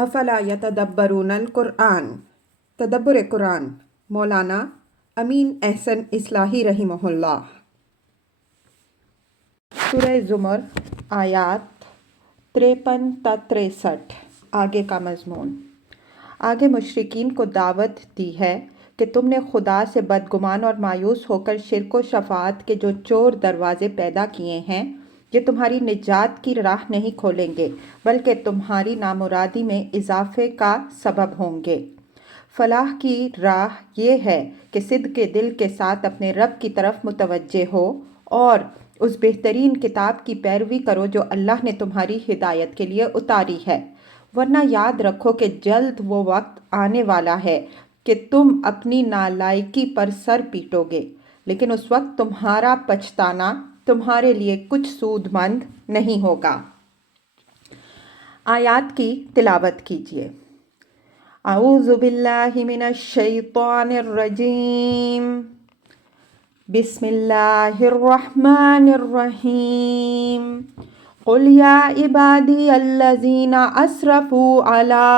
افلا یتدبرون القرآن، تدبر قرآن، مولانا امین احسن اصلاحی رحمہ اللہ۔ سورہ زمر آیات 53 تا 63۔ آگے کا مضمون، آگے مشرکین کو دعوت دی ہے کہ تم نے خدا سے بدگمان اور مایوس ہو کر شرک و شفاعت کے جو چور دروازے پیدا کیے ہیں، یہ تمہاری نجات کی راہ نہیں کھولیں گے بلکہ تمہاری نامرادی میں اضافے کا سبب ہوں گے۔ فلاح کی راہ یہ ہے کہ صدق کے دل کے ساتھ اپنے رب کی طرف متوجہ ہو اور اس بہترین کتاب کی پیروی کرو جو اللہ نے تمہاری ہدایت کے لیے اتاری ہے، ورنہ یاد رکھو کہ جلد وہ وقت آنے والا ہے کہ تم اپنی نالائکی پر سر پیٹو گے، لیکن اس وقت تمہارا پچھتانا تمہارے لیے کچھ سود مند نہیں ہوگا۔ آیات کی تلاوت کیجیے۔ اعوذ باللہ من الشیطان الرجیم، بسم اللہ الرحمن الرحیم۔ قل یا عبادی الذین اسرفوا علی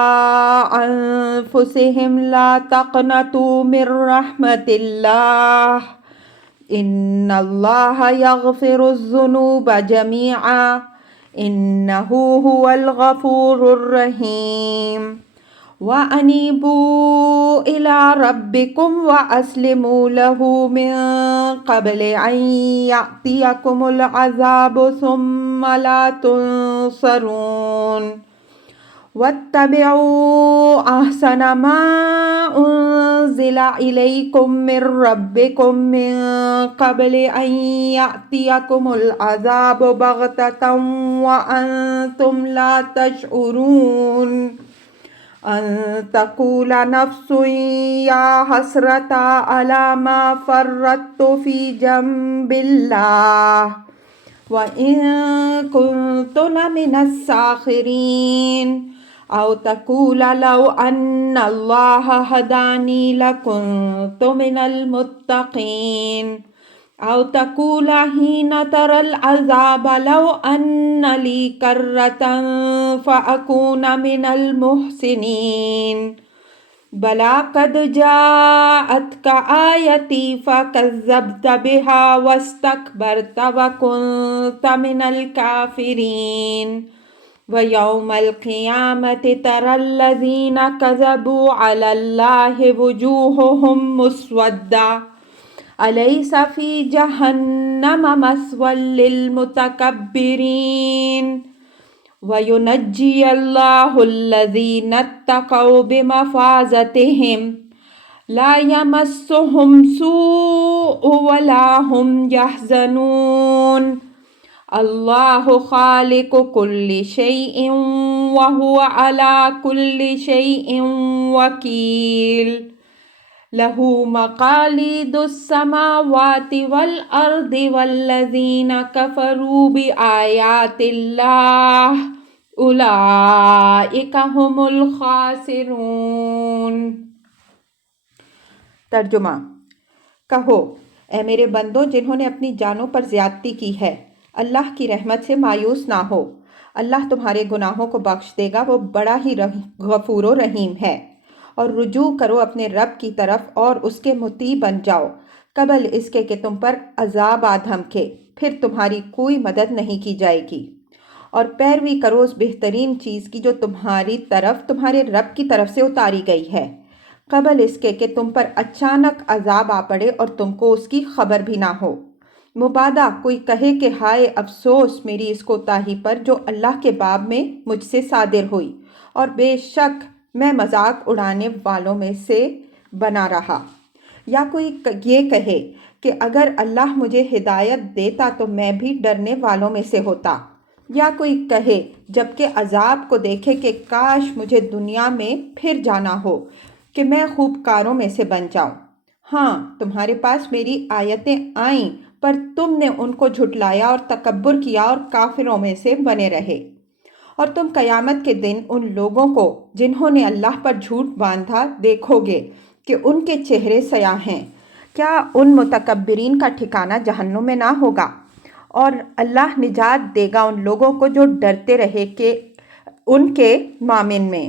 انفسہم لا تقنطوا من رحمت اللہ، ان اللہ یغفر الذنوب جمیعا انہ هو الغفور الرحیم۔ وَأَنِيبُوا إِلَىٰ رَبِّكُمْ وَأَسْلِمُوا لَهُ مِن قَبْلِ أَن يَأْتِيَكُمُ الْعَذَابُ ثُمَّ لَا تُنصَرُونَ۔ وَاتَّبِعُوا أَحْسَنَ مَا أُنزِلَ إِلَيْكُم مِّن رَّبِّكُم مِّن قَبْلِ أَن يَأْتِيَكُمُ الْعَذَابُ بَغْتَةً وَأَنتُمْ لَا تَشْعُرُونَ۔ ان تقول نفس یا حسرۃ علی ما فرطت فی جنب اللہ وان کنت لمن الساخرین، او تقول لو ان اللہ ہدانی لکنت من المتقین، او تقول حین تری العذاب لو ان لی کرۃ فاکون من المحسنین، بلی قد جاءتک آیتی فکذبت بها واستکبرت وکنت من الکافرین، ویوم القیامۃ تری الذین کذبوا علی اللہ وجوہہم مسودۃ الیس فی جہنم مثوی للمتکبرین، وینجی اللہ الذین اتقوا بمفازتہم لا یمسہم سوء ولا ہم یحزنون، اللہ خالق کل شیء وہو علی کل شیء وکیل، لہ مقالید السماوات والارض والذین کفروا بآیات اللہ اولئک ھم الخاسرون۔ ترجمہ، کہو اے میرے بندوں جنہوں نے اپنی جانوں پر زیادتی کی ہے، اللہ کی رحمت سے مایوس نہ ہو، اللہ تمہارے گناہوں کو بخش دے گا، وہ بڑا ہی غفور و رحیم ہے۔ اور رجوع کرو اپنے رب کی طرف اور اس کے مطیع بن جاؤ قبل اس کے کہ تم پر عذاب آ دھمکے، پھر تمہاری کوئی مدد نہیں کی جائے گی، اور پیروی کرو اس بہترین چیز کی جو تمہاری طرف تمہارے رب کی طرف سے اتاری گئی ہے، قبل اس کے کہ تم پر اچانک عذاب آ پڑے اور تم کو اس کی خبر بھی نہ ہو۔ مبادا کوئی کہے کہ ہائے افسوس میری اس کوتاہی پر جو اللہ کے باب میں مجھ سے صادر ہوئی، اور بے شک میں مذاق اڑانے والوں میں سے بنا رہا۔ یا کوئی یہ کہے کہ اگر اللہ مجھے ہدایت دیتا تو میں بھی ڈرنے والوں میں سے ہوتا۔ یا کوئی کہے جبکہ عذاب کو دیکھے کہ کاش مجھے دنیا میں پھر جانا ہو کہ میں خوب کاروں میں سے بن جاؤں۔ ہاں تمہارے پاس میری آیتیں آئیں پر تم نے ان کو جھٹلایا اور تکبر کیا اور کافروں میں سے بنے رہے، اور تم قیامت کے دن ان لوگوں کو جنہوں نے اللہ پر جھوٹ باندھا دیکھو گے کہ ان کے چہرے سیاہ ہیں، کیا ان متکبرین کا ٹھکانہ جہنم میں نہ ہوگا؟ اور اللہ نجات دے گا ان لوگوں کو جو ڈرتے رہے کہ ان کے مامن میں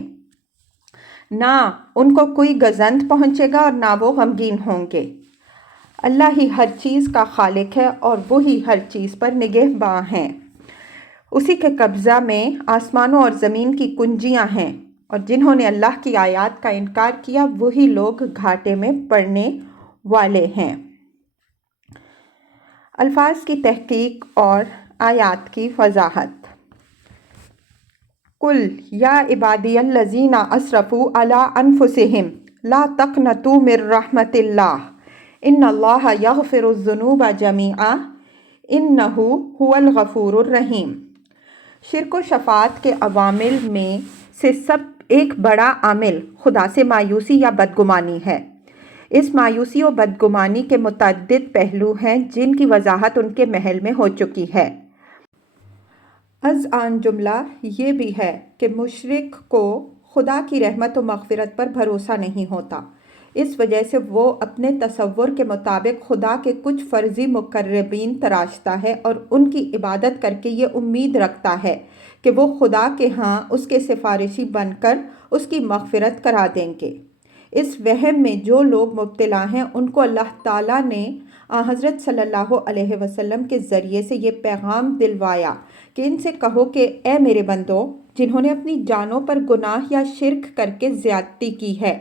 نہ ان کو کوئی گزند پہنچے گا اور نہ وہ غمگین ہوں گے۔ اللہ ہی ہر چیز کا خالق ہے اور وہی ہر چیز پر نگہباں ہیں۔ اسی کے قبضہ میں آسمانوں اور زمین کی کنجیاں ہیں، اور جنہوں نے اللہ کی آیات کا انکار کیا وہی لوگ گھاٹے میں پڑنے والے ہیں۔ الفاظ کی تحقیق اور آیات کی وضاحت۔ قل یا عبادی الذین اسرفوا علی انفسہم لا تقنطوا من رحمت اللہ ان اللہ یغفر الذنوب جمیعا انہ هو الغفور الرحیم۔ شرک و شفاعت کے عوامل میں سے ایک بڑا عامل خدا سے مایوسی یا بدگمانی ہے۔ اس مایوسی و بدگمانی کے متعدد پہلو ہیں جن کی وضاحت ان کے محل میں ہو چکی ہے۔ از آن جملہ یہ بھی ہے کہ مشرک کو خدا کی رحمت و مغفرت پر بھروسہ نہیں ہوتا، اس وجہ سے وہ اپنے تصور کے مطابق خدا کے کچھ فرضی مقربین تراشتا ہے اور ان کی عبادت کر کے یہ امید رکھتا ہے کہ وہ خدا کے ہاں اس کے سفارشی بن کر اس کی مغفرت کرا دیں گے۔ اس وہم میں جو لوگ مبتلا ہیں ان کو اللہ تعالیٰ نے حضرت صلی اللہ علیہ وسلم کے ذریعے سے یہ پیغام دلوایا کہ ان سے کہو کہ اے میرے بندو جنہوں نے اپنی جانوں پر گناہ یا شرک کر کے زیادتی کی ہے،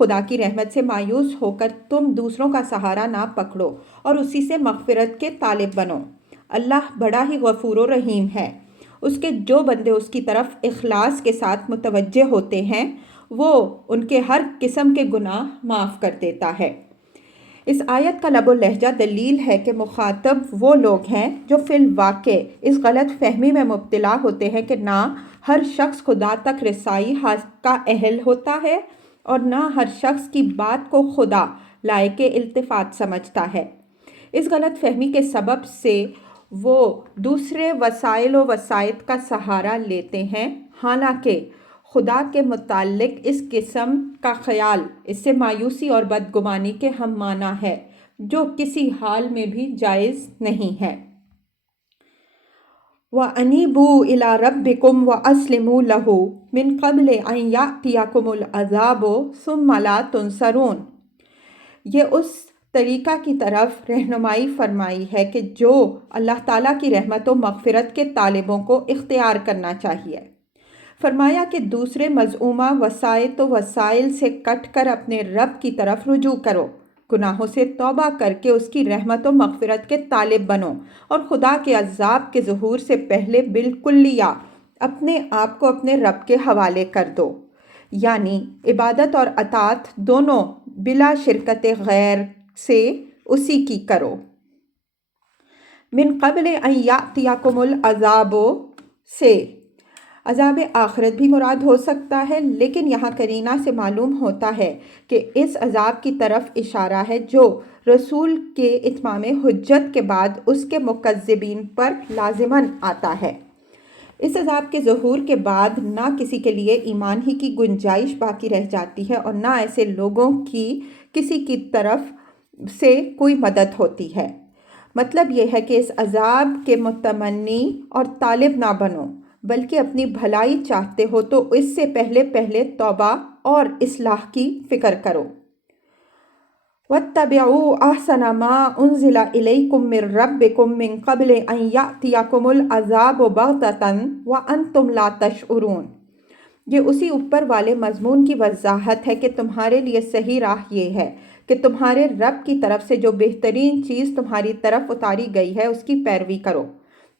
خدا کی رحمت سے مایوس ہو کر تم دوسروں کا سہارا نہ پکڑو اور اسی سے مغفرت کے طالب بنو۔ اللہ بڑا ہی غفور و رحیم ہے۔ اس کے جو بندے اس کی طرف اخلاص کے ساتھ متوجہ ہوتے ہیں وہ ان کے ہر قسم کے گناہ معاف کر دیتا ہے۔ اس آیت کا لب و لہجہ دلیل ہے کہ مخاطب وہ لوگ ہیں جو فی الواقع اس غلط فہمی میں مبتلا ہوتے ہیں کہ نہ ہر شخص خدا تک رسائی کا اہل ہوتا ہے اور نہ ہر شخص کی بات کو خدا لائق التفات سمجھتا ہے۔ اس غلط فہمی کے سبب سے وہ دوسرے وسائل و وسائط کا سہارا لیتے ہیں، حالانکہ خدا کے متعلق اس قسم کا خیال اس سے مایوسی اور بدگمانی کے ہم معنی ہے جو کسی حال میں بھی جائز نہیں ہے۔ وَأَنِيبُوا إِلَىٰ رَبِّكُمْ وَأَسْلِمُوا لَهُ مِن قَبْلِ أَن يَأْتِيَكُمُ الْعَذَابُ ثُمَّ لَا تُنصَرُونَ۔ یہ اس طریقہ کی طرف رہنمائی فرمائی ہے کہ جو اللہ تعالیٰ کی رحمت و مغفرت کے طالبوں کو اختیار کرنا چاہیے۔ فرمایا کہ دوسرے مذعومہ وسائط و وسائل سے کٹ کر اپنے رب کی طرف رجوع کرو، گناہوں سے توبہ کر کے اس کی رحمت و مغفرت کے طالب بنو اور خدا کے عذاب کے ظہور سے پہلے بالکلیہ اپنے آپ کو اپنے رب کے حوالے کر دو، یعنی عبادت اور اطاعت دونوں بلا شرکت غیر سے اسی کی کرو۔ من قبل ان یأتیکم العذاب سے عذاب آخرت بھی مراد ہو سکتا ہے، لیکن یہاں قرینہ سے معلوم ہوتا ہے کہ اس عذاب کی طرف اشارہ ہے جو رسول کے اتمام حجت کے بعد اس کے مکذبین پر لازماً آتا ہے۔ اس عذاب کے ظہور کے بعد نہ کسی کے لیے ایمان ہی کی گنجائش باقی رہ جاتی ہے اور نہ ایسے لوگوں کی کسی کی طرف سے کوئی مدد ہوتی ہے۔ مطلب یہ ہے کہ اس عذاب کے متمنی اور طالب نہ بنو، بلکہ اپنی بھلائی چاہتے ہو تو اس سے پہلے توبہ اور اصلاح کی فکر کرو۔ وَاتَّبِعُوا أَحْسَنَ مَا أُنزِلَ إِلَيْكُم مِّن رَّبِّكُم مِّن قَبْلِ أَن يَأْتِيَكُمُ الْعَذَابُ بَغْتَةً وَأَنتُمْ لَا تَشْعُرُونَ۔ یہ اسی اوپر والے مضمون کی وضاحت ہے کہ تمہارے لیے صحیح راہ یہ ہے کہ تمہارے رب کی طرف سے جو بہترین چیز تمہاری طرف اتاری گئی ہے اس کی پیروی کرو۔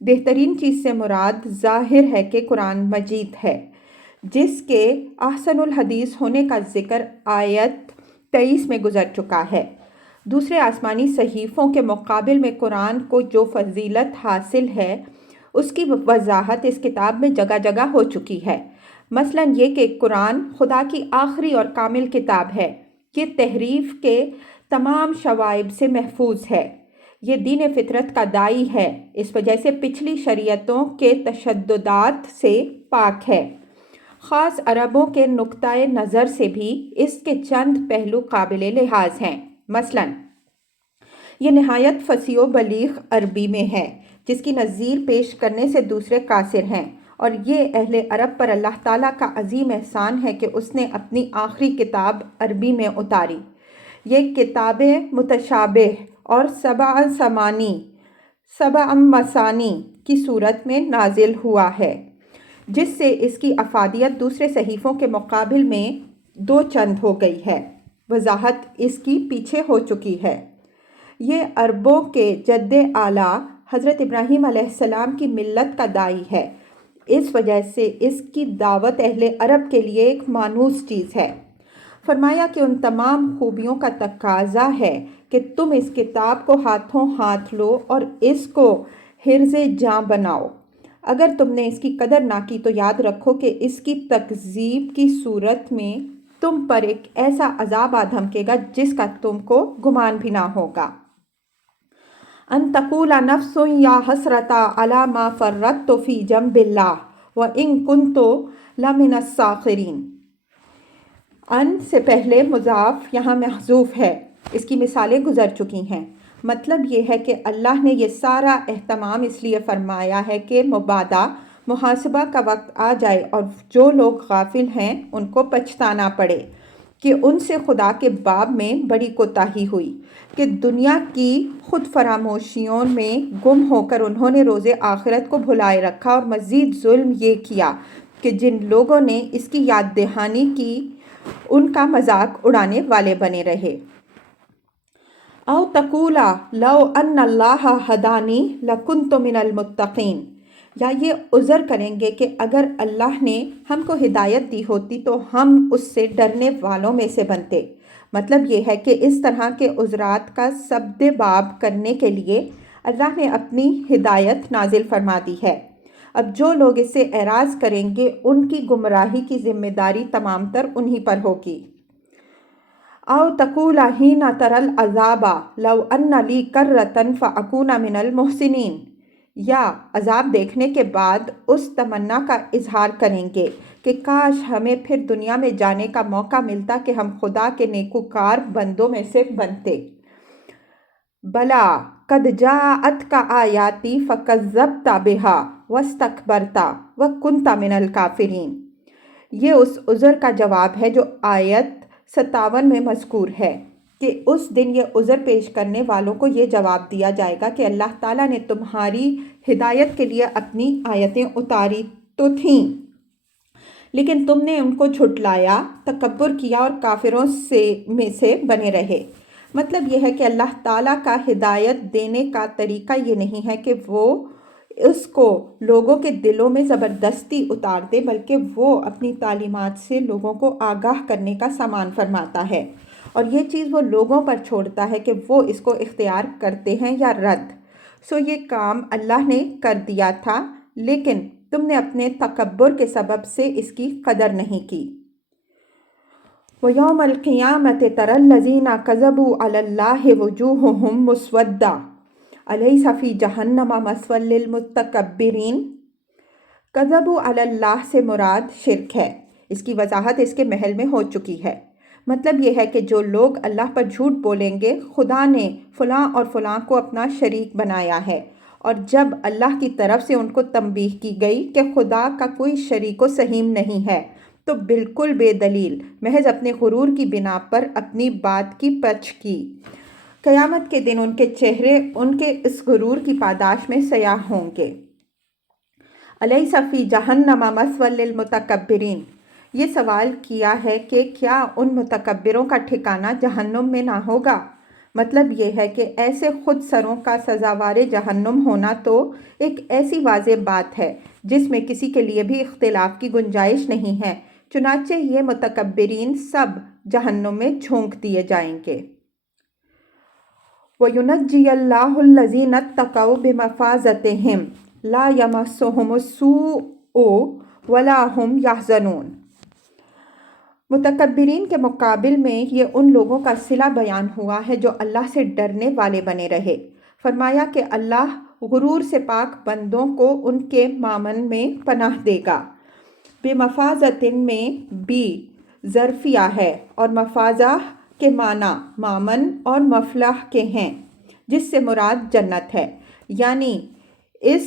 بہترین چیز سے مراد ظاہر ہے کہ قرآن مجید ہے، جس کے احسن الحدیث ہونے کا ذکر آیت 23 میں گزر چکا ہے۔ دوسرے آسمانی صحیفوں کے مقابل میں قرآن کو جو فضیلت حاصل ہے اس کی وضاحت اس کتاب میں جگہ جگہ ہو چکی ہے۔ مثلاً یہ کہ قرآن خدا کی آخری اور کامل کتاب ہے، یہ تحریف کے تمام شوائب سے محفوظ ہے، یہ دین فطرت کا داعی ہے، اس وجہ سے پچھلی شریعتوں کے تشددات سے پاک ہے۔ خاص عربوں کے نقطۂ نظر سے بھی اس کے چند پہلو قابل لحاظ ہیں۔ مثلاً یہ نہایت فصیح و بلیغ عربی میں ہے جس کی نظیر پیش کرنے سے دوسرے قاصر ہیں، اور یہ اہل عرب پر اللہ تعالیٰ کا عظیم احسان ہے کہ اس نے اپنی آخری کتاب عربی میں اتاری۔ یہ کتاب متشابہ اور سبع مثانی کی صورت میں نازل ہوا ہے، جس سے اس کی افادیت دوسرے صحیفوں کے مقابل میں دو چند ہو گئی ہے۔ وضاحت اس کی پیچھے ہو چکی ہے۔ یہ عربوں کے جد اعلیٰ حضرت ابراہیم علیہ السلام کی ملت کا داعی ہے، اس وجہ سے اس کی دعوت اہل عرب کے لیے ایک مانوس چیز ہے۔ فرمایا کہ ان تمام خوبیوں کا تقاضا ہے کہ تم اس کتاب کو ہاتھوں ہاتھ لو اور اس کو حرز جاں بناؤ۔ اگر تم نے اس کی قدر نہ کی تو یاد رکھو کہ اس کی تکذیب کی صورت میں تم پر ایک ایسا عذاب آ دھمکے گا جس کا تم کو گمان بھی نہ ہوگا۔ ان تقول نفس یا حسرتا علی ما فرطت فی جنب اللہ وان کنت لمن الساخرین۔ ان سے پہلے مضاف یہاں محذوف ہے، اس کی مثالیں گزر چکی ہیں۔ مطلب یہ ہے کہ اللہ نے یہ سارا اہتمام اس لیے فرمایا ہے کہ مبادا محاسبہ کا وقت آ جائے اور جو لوگ غافل ہیں ان کو پچھتانا پڑے کہ ان سے خدا کے باب میں بڑی کوتاہی ہوئی، کہ دنیا کی خود فراموشیوں میں گم ہو کر انہوں نے روز آخرت کو بھلائے رکھا، اور مزید ظلم یہ کیا کہ جن لوگوں نے اس کی یاد دہانی کی ان کا مذاق اڑانے والے بنے رہے۔ او تقولا لو ان اللہ ہدانی لکنت من المتقین، یا یہ عذر کریں گے کہ اگر اللہ نے ہم کو ہدایت دی ہوتی تو ہم اس سے ڈرنے والوں میں سے بنتے۔ مطلب یہ ہے کہ اس طرح کے عذرات کا سبد باب کرنے کے لیے اللہ نے اپنی ہدایت نازل فرما دی ہے۔ اب جو لوگ اس سے اعراض کریں گے ان کی گمراہی کی ذمہ داری تمام تر انہی پر ہوگی۔ او تقول حین تری العذاب لو ان لی کرۃ فاکون من المحسنین، یا عذاب دیکھنے کے بعد اس تمنا کا اظہار کریں گے کہ کاش ہمیں پھر دنیا میں جانے کا موقع ملتا کہ ہم خدا کے نیکوکار بندوں میں سے بنتے۔ بلا قد جاءتک آیاتی فکذبت بہا واستکبرت وکنت من الکافرین۔ یہ اس عذر کا جواب ہے جو آیت 57 میں مذکور ہے کہ اس دن یہ عذر پیش کرنے والوں کو یہ جواب دیا جائے گا کہ اللہ تعالیٰ نے تمہاری ہدایت کے لیے اپنی آیتیں اتاری تو تھیں، لیکن تم نے ان کو جھٹلایا، تکبر کیا اور کافروں میں سے بنے رہے۔ مطلب یہ ہے کہ اللہ تعالیٰ کا ہدایت دینے کا طریقہ یہ نہیں ہے کہ وہ اس کو لوگوں کے دلوں میں زبردستی اتار دے، بلکہ وہ اپنی تعلیمات سے لوگوں کو آگاہ کرنے کا سامان فرماتا ہے، اور یہ چیز وہ لوگوں پر چھوڑتا ہے کہ وہ اس کو اختیار کرتے ہیں یا رد۔ سو یہ کام اللہ نے کر دیا تھا، لیکن تم نے اپنے تکبر کے سبب سے اس کی قدر نہیں کی۔ وَيَوْمَ الْقِيَامَةِ تَرَى الَّذِينَ كَذَبُوا عَلَى اللَّهِ وُجُوهُهُمْ مُسْوَدَّةٌ أَلَيْسَ فِي جَهَنَّمَ مَثْوًى لِّلْمُتَكَبِّرِينَ۔ کذبوا علی اللہ سے مراد شرک ہے، اس کی وضاحت اس کے محل میں ہو چکی ہے۔ مطلب یہ ہے کہ جو لوگ اللہ پر جھوٹ بولیں گے خدا نے فلاں اور فلاں کو اپنا شریک بنایا ہے، اور جب اللہ کی طرف سے ان کو تنبیہ کی گئی کہ خدا کا کوئی شریک و سہیم نہیں ہے تو بالکل بے دلیل محض اپنے غرور کی بنا پر اپنی بات کی پچھ کی۔ قیامت کے دن ان کے چہرے ان کے اس غرور کی پاداش میں سیاہ ہوں گے۔ الیس فی جہنم مثوی للمتکبرین، یہ سوال کیا ہے کہ کیا ان متکبروں کا ٹھکانہ جہنم میں نہ ہوگا؟ مطلب یہ ہے کہ ایسے خود سروں کا سزاوار جہنم ہونا تو ایک ایسی واضح بات ہے جس میں کسی کے لیے بھی اختلاف کی گنجائش نہیں ہے، چنانچہ یہ متکبرین سب جہنم میں جھونک دیے جائیں گے۔ وَيُنَجِّيَ اللَّهُ الَّذِينَ اتَّقَوْا بِمَفَازَتِهِمْ لَا يَمَسُّهُمُ السُّوءُ وَلَا هُمْ يَحْزَنُونَ۔ متکبرین کے مقابل میں یہ ان لوگوں کا صلہ بیان ہوا ہے جو اللہ سے ڈرنے والے بنے رہے۔ فرمایا کہ اللہ غرور سے پاک بندوں کو ان کے مامن میں پناہ دے گا۔ بمفازت میں بھی ظرفیہ ہے اور مفازہ کے معنی مامن اور مفلح کے ہیں، جس سے مراد جنت ہے، یعنی اس